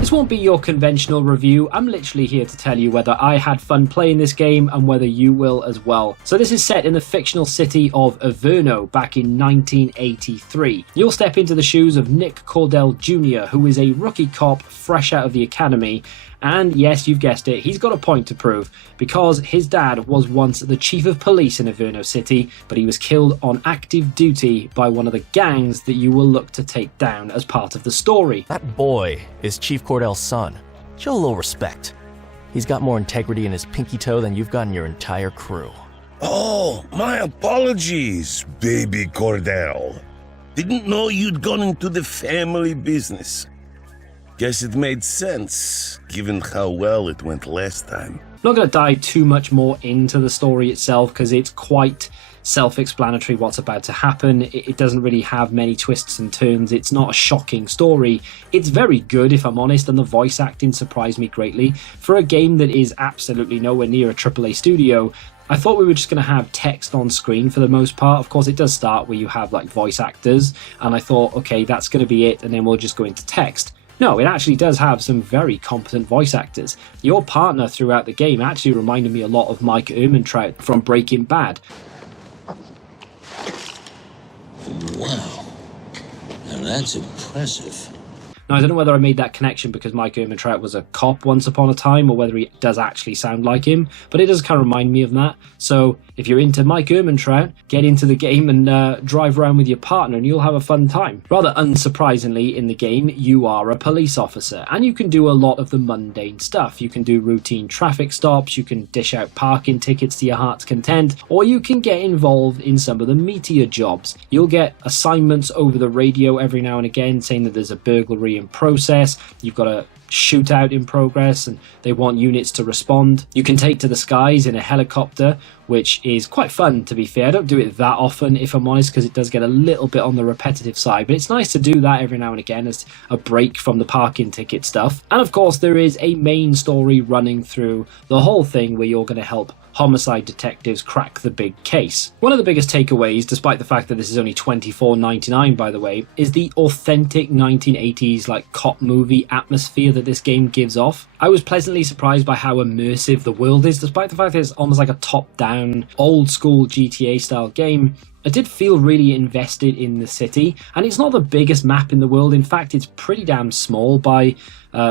This won't be your conventional review. I'm literally here to tell you whether I had fun playing this game and whether you will as well. So this is set in the fictional city of Averno back in 1983. You'll step into the shoes of Nick Cordell Jr., who is a rookie cop fresh out of the academy. And yes, you've guessed it, he's got a point to prove, because his dad was once the chief of police in Averno City, but he was killed on active duty by one of the gangs that you will look to take down as part of the story. That boy is Chief Cordell's son. Show a little respect. He's got more integrity in his pinky toe than you've got in your entire crew. Oh, my apologies, baby Cordell. Didn't know you'd gone into the family business. Guess it made sense, given how well it went last time. I'm not going to dive too much more into the story itself because it's quite self-explanatory what's about to happen. It doesn't really have many twists and turns. It's not a shocking story. It's very good, if I'm honest, and the voice acting surprised me greatly. For a game that is absolutely nowhere near a AAA studio, I thought we were just going to have text on screen for the most part. Of course, it does start where you have like voice actors, and I thought, okay, that's going to be it, and then we'll just go into text. No, it actually does have some very competent voice actors. Your partner throughout the game actually reminded me a lot of Mike Ehrmantraut from Breaking Bad. Wow, now that's impressive. Now, I don't know whether I made that connection because Mike Ehrmantraut was a cop once upon a time, or whether he does actually sound like him, but it does kind of remind me of that. So if you're into Mike Ehrmantraut, get into the game and drive around with your partner and you'll have a fun time. Rather unsurprisingly, in the game, you are a police officer, and you can do a lot of the mundane stuff. You can do routine traffic stops, you can dish out parking tickets to your heart's content, or you can get involved in some of the meatier jobs. You'll get assignments over the radio every now and again saying that there's a burglary in process, you've got a shootout in progress, and they want units to respond. You can take to the skies in a helicopter, which is quite fun, to be fair. I don't do it that often, if I'm honest, because it does get a little bit on the repetitive side, but it's nice to do that every now and again as a break from the parking ticket stuff. And of course, there is a main story running through the whole thing where you're going to help homicide detectives crack the big case. One of the biggest takeaways, despite the fact that this is only $24.99 by the way, is the authentic 1980s like cop movie atmosphere that this game gives off. I was pleasantly surprised by how immersive the world is, despite the fact that it's almost like a top-down, old-school GTA-style game. I did feel really invested in the city, and it's not the biggest map in the world. In fact, it's pretty damn small by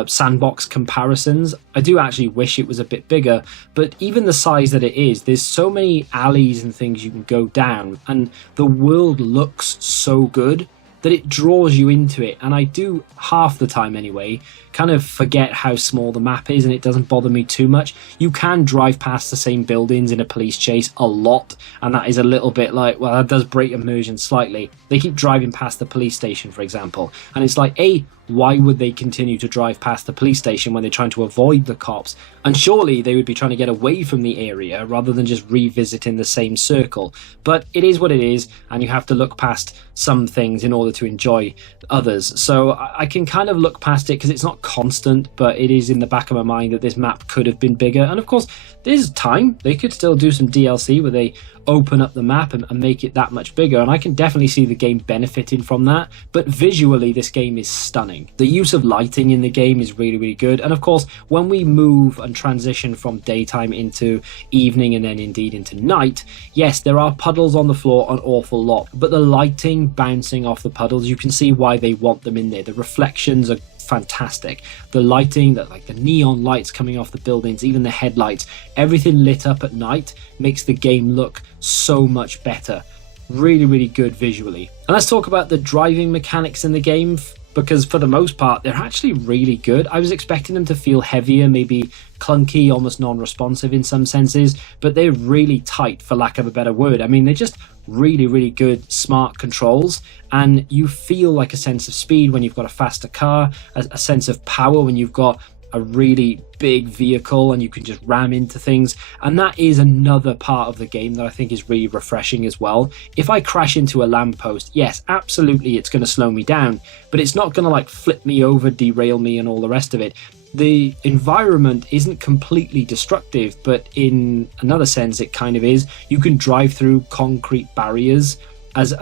sandbox comparisons. I do actually wish it was a bit bigger, but even the size that it is, there's so many alleys and things you can go down, and the world looks so good that it draws you into it. And I do, half the time anyway, kind of forget how small the map is, and it doesn't bother me too much. You can drive past the same buildings in a police chase a lot, and that is a little bit like, well, that does break immersion slightly. They keep driving past the police station, for example, and it's like, why would they continue to drive past the police station when they're trying to avoid the cops? And surely they would be trying to get away from the area rather than just revisiting the same circle. But it is what it is, and you have to look past some things in order to enjoy others. So I can kind of look past it because it's not constant, but it is in the back of my mind that this map could have been bigger. And of course, there's time. They could still do some DLC where they open up the map and make it that much bigger, and I can definitely see the game benefiting from that. But visually, this game is stunning. The use of lighting in the game is really, really good. And of course, when we move and transition from daytime into evening and then indeed into night, yes, there are puddles on the floor an awful lot, but the lighting bouncing off the puddles, you can see why they want them in there. The reflections are fantastic. The lighting, like the neon lights coming off the buildings, even the headlights, everything lit up at night makes the game look so much better. Really, really good visually. And let's talk about the driving mechanics in the game, because for the most part, they're actually really good. I was expecting them to feel heavier, maybe clunky, almost non-responsive in some senses, but they're really tight, for lack of a better word. I mean, they're just really, really good, smart controls, and you feel like a sense of speed when you've got a faster car, a sense of power when you've got a really big vehicle and you can just ram into things. And that is another part of the game that I think is really refreshing as well. If I crash into a lamppost, yes, absolutely it's going to slow me down, but it's not going to like flip me over, derail me and all the rest of it. The environment isn't completely destructive, but in another sense it kind of is. You can drive through concrete barriers,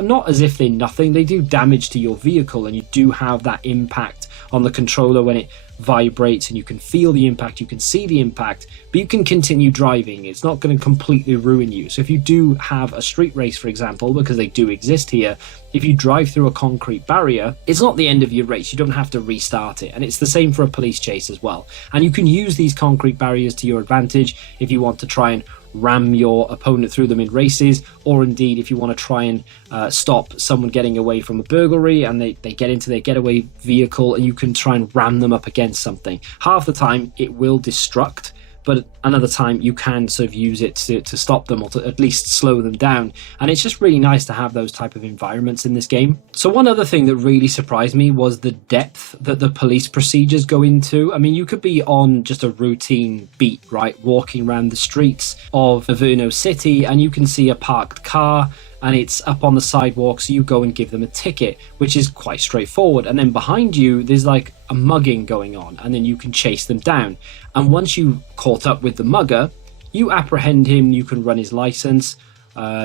not as if they're nothing. They do damage to your vehicle, and you do have that impact on the controller when it vibrates and you can feel the impact, you can see the impact, but you can continue driving. It's not going to completely ruin you. So if you do have a street race, for example, because they do exist here, if you drive through a concrete barrier, it's not the end of your race. You don't have to restart it. And it's the same for a police chase as well. And you can use these concrete barriers to your advantage if you want to try and ram your opponent through them in races, or indeed if you want to try and stop someone getting away from a burglary and they get into their getaway vehicle and you can try and ram them up against something. Half the time it will destruct, but another time you can sort of use it to stop them or to at least slow them down. And it's just really nice to have those type of environments in this game. So one other thing that really surprised me was the depth that the police procedures go into. I mean, you could be on just a routine beat, right? Walking around the streets of Averno City and you can see a parked car and it's up on the sidewalk, so you go and give them a ticket, which is quite straightforward. And then behind you, there's like a mugging going on, and then you can chase them down. And once you caught up with the mugger, you apprehend him, you can run his license,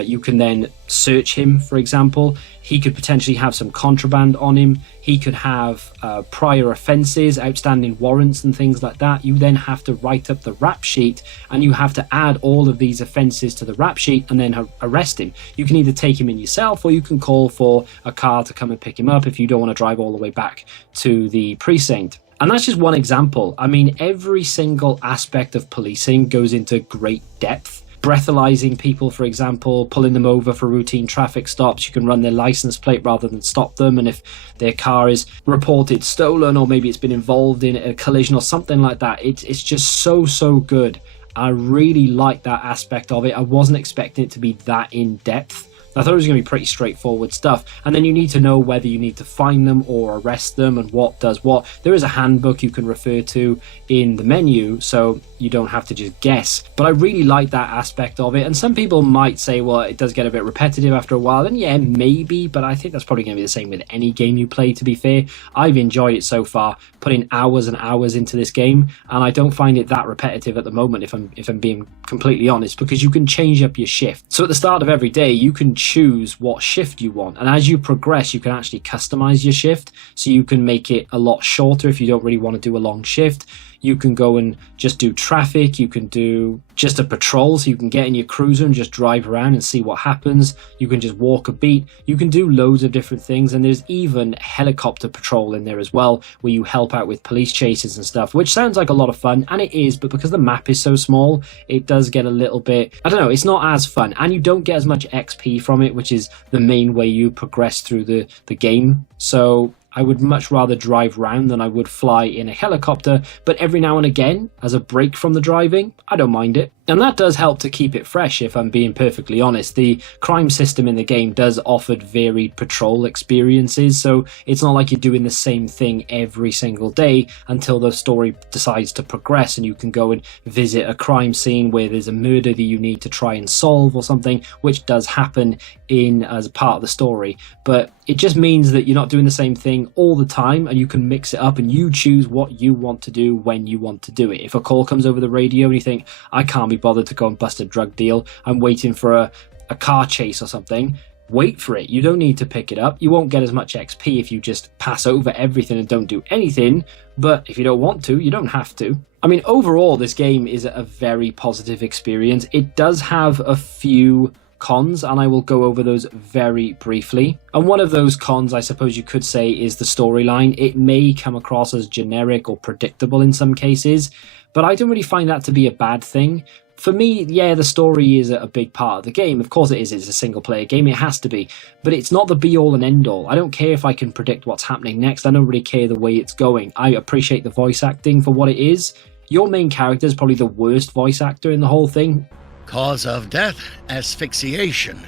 you can then search him, for example. He could potentially have some contraband on him. He could have prior offences, outstanding warrants and things like that. You then have to write up the rap sheet and you have to add all of these offences to the rap sheet and then arrest him. You can either take him in yourself or you can call for a car to come and pick him up if you don't want to drive all the way back to the precinct. And that's just one example. I mean, every single aspect of policing goes into great depth. Breathalyzing people, for example, pulling them over for routine traffic stops. You can run their license plate rather than stop them. And if their car is reported stolen or maybe it's been involved in a collision or something like that, it's just so good. I really like that aspect of it. I wasn't expecting it to be that in depth. I thought it was going to be pretty straightforward stuff. And then you need to know whether you need to fine them or arrest them and what does what. There is a handbook you can refer to in the menu, so you don't have to just guess. But I really like that aspect of it. And some people might say, well, it does get a bit repetitive after a while. And yeah, maybe, but I think that's probably going to be the same with any game you play, to be fair. I've enjoyed it so far, putting hours and hours into this game, and I don't find it that repetitive at the moment, if I'm being completely honest, because you can change up your shift. So at the start of every day, you can choose what shift you want, and as you progress you can actually customize your shift, so you can make it a lot shorter if you don't really want to do a long shift. You can go and just do traffic, you can do just a patrol, so you can get in your cruiser and just drive around and see what happens. You can just walk a beat, you can do loads of different things, and there's even helicopter patrol in there as well, where you help out with police chases and stuff, which sounds like a lot of fun, and it is, but because the map is so small, it does get a little bit, I don't know, it's not as fun, and you don't get as much XP from it, which is the main way you progress through the game. So I would much rather drive round than I would fly in a helicopter, but every now and again, as a break from the driving, I don't mind it. And that does help to keep it fresh, if I'm being perfectly honest. The crime system in the game does offer varied patrol experiences, so it's not like you're doing the same thing every single day until the story decides to progress and you can go and visit a crime scene where there's a murder that you need to try and solve or something, which does happen as part of the story. But it just means that you're not doing the same thing all the time, and you can mix it up and you choose what you want to do when you want to do it. If a call comes over the radio and you think, I can't be bothered to go and bust a drug deal, I'm waiting for a car chase or something, wait for it. You don't need to pick it up. You won't get as much XP if you just pass over everything and don't do anything, but if you don't want to, you don't have to. I mean, overall, this game is a very positive experience. It does have a few cons, and I will go over those very briefly. And one of those cons, I suppose you could say, is the storyline. It may come across as generic or predictable in some cases, but I don't really find that to be a bad thing. For me, yeah, the story is a big part of the game. Of course it is. It's a single-player game. It has to be. But it's not the be-all and end-all. I don't care if I can predict what's happening next. I don't really care the way it's going. I appreciate the voice acting for what it is. Your main character is probably the worst voice actor in the whole thing. Cause of death, asphyxiation.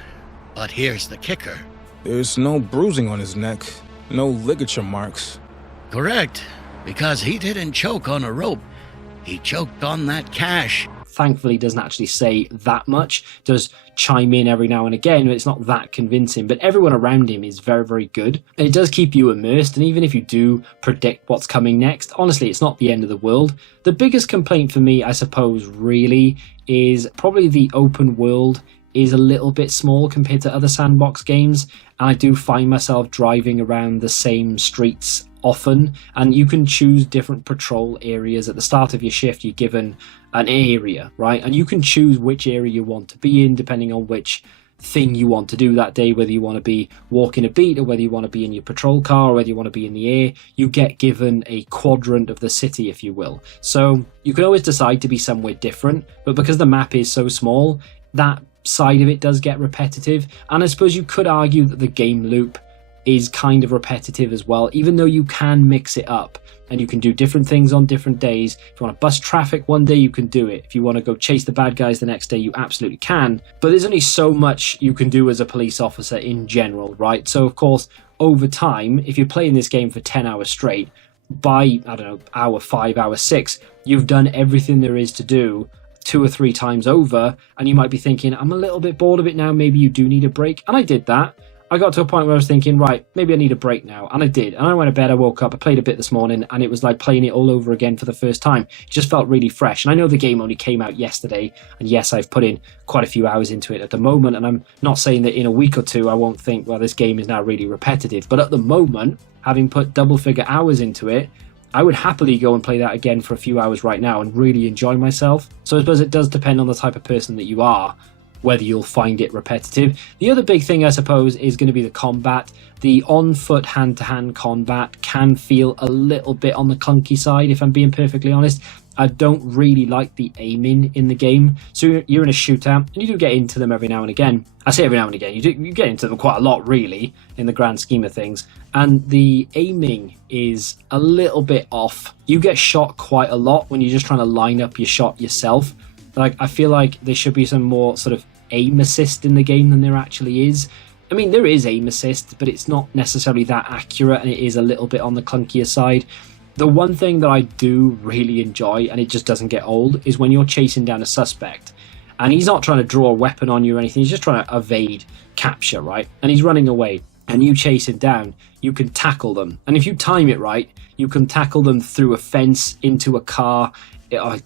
But here's the kicker. There's no bruising on his neck, no ligature marks. Correct, because he didn't choke on a rope. He choked on that cash. Thankfully, doesn't actually say that much. Does chime in every now and again, but it's not that convincing. But everyone around him is very, very good. And it does keep you immersed. And even if you do predict what's coming next, honestly, it's not the end of the world. The biggest complaint for me, I suppose, really, is probably the open world is a little bit small compared to other sandbox games. and I do find myself driving around the same streets often, and you can choose different patrol areas. At the start of your shift, you're given an area, right? And you can choose which area you want to be in depending on which thing you want to do that day, whether you want to be walking a beat or whether you want to be in your patrol car or whether you want to be in the air. You get given a quadrant of the city, if you will. So you can always decide to be somewhere different, but because the map is so small, that side of it does get repetitive. And I suppose you could argue that the game loop is kind of repetitive as well, even though you can mix it up and you can do different things on different days. If you want to bust traffic one day, you can do it. If you want to go chase the bad guys the next day, you absolutely can. But there's only so much you can do as a police officer in general, right? So of course, over time, if you're playing this game for 10 hours straight, by, I don't know, hour 5, hour 6, you've done everything there is to do 2 or 3 times over, and you might be thinking, I'm a little bit bored of it now, maybe you do need a break. And I did that. I got to a point where I was thinking, right, maybe I need a break now. And I did. And I went to bed, I woke up, I played a bit this morning, and it was like playing it all over again for the first time. It just felt really fresh. And I know the game only came out yesterday, and yes, I've put in quite a few hours into it at the moment, and I'm not saying that in a week or two I won't think, well, this game is now really repetitive. But at the moment, having put double-figure hours into it, I would happily go and play that again for a few hours right now and really enjoy myself. So I suppose it does depend on the type of person that you are, whether you'll find it repetitive. The other big thing, I suppose, is going to be the combat. The on-foot hand-to-hand combat can feel a little bit on the clunky side, if I'm being perfectly honest. I don't really like the aiming in the game. So you're in a shootout, and you do get into them every now and again. I say every now and again, you get into them quite a lot, really, in the grand scheme of things. And the aiming is a little bit off. You get shot quite a lot when you're just trying to line up your shot yourself. Like, I feel like there should be some more sort of aim assist in the game than there actually is. I mean, there is aim assist, but it's not necessarily that accurate, and it is a little bit on the clunkier side. The one thing that I do really enjoy, and it just doesn't get old, is when you're chasing down a suspect, and he's not trying to draw a weapon on you or anything, he's just trying to evade capture, right? And he's running away, and you chase him down, you can tackle them. And if you time it right, you can tackle them through a fence, into a car.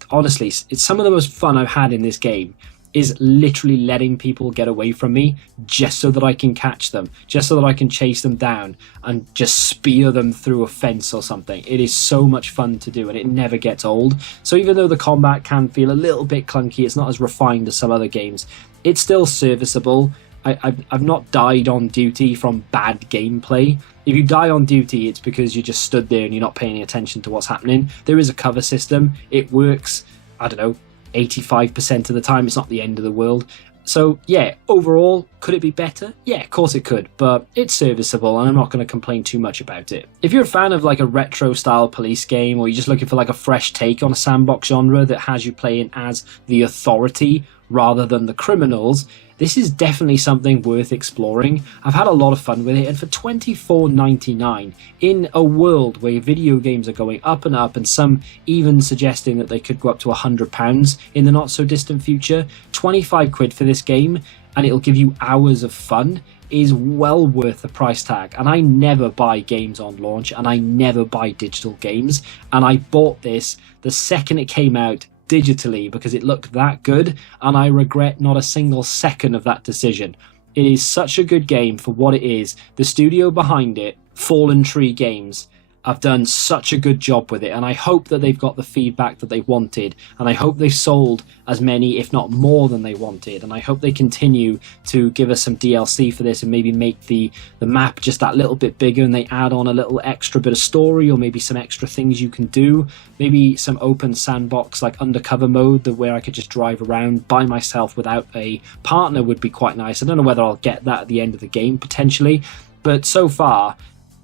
Honestly, it's some of the most fun I've had in this game is literally letting people get away from me just so that I can catch them, just so that I can chase them down and just spear them through a fence or something. It is so much fun to do, and it never gets old. So even though the combat can feel a little bit clunky, it's not as refined as some other games, it's still serviceable. I've not died on duty from bad gameplay. If you die on duty, it's because you just stood there and you're not paying attention to what's happening. There is a cover system. It works, I don't know, 85% of the time. It's not the end of the world. So yeah, overall, could it be better? Yeah, of course it could, but it's serviceable, and I'm not going to complain too much about it. If you're a fan of like a retro style police game, or you're just looking for like a fresh take on a sandbox genre that has you playing as the authority rather than the criminals, this is definitely something worth exploring. I've had a lot of fun with it, and for $24.99 in a world where video games are going up and up, and some even suggesting that they could go up to £100 in the not so distant future, 25 quid for this game, and it'll give you hours of fun, is well worth the price tag. And I never buy games on launch, and I never buy digital games, and I bought this the second it came out digitally because it looked that good, and I regret not a single second of that decision. It is such a good game for what it is. The studio behind it, Fallen Tree Games, have done such a good job with it, and I hope that they've got the feedback that they wanted, and I hope they've sold as many, if not more, than they wanted, and I hope they continue to give us some DLC for this and maybe make the map just that little bit bigger, and they add on a little extra bit of story, or maybe some extra things you can do, maybe some open sandbox like undercover mode where I could just drive around by myself without a partner would be quite nice. I don't know whether I'll get that at the end of the game, potentially, but so far,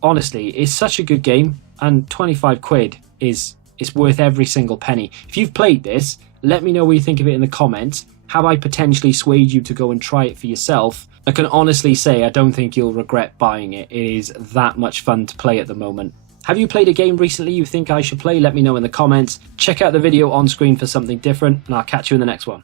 honestly, it's such a good game, and 25 quid is worth every single penny. If you've played this, let me know what you think of it in the comments. Have I potentially swayed you to go and try it for yourself? I can honestly say I don't think you'll regret buying it. It is that much fun to play at the moment. Have you played a game recently you think I should play? Let me know in the comments. Check out the video on screen for something different, and I'll catch you in the next one.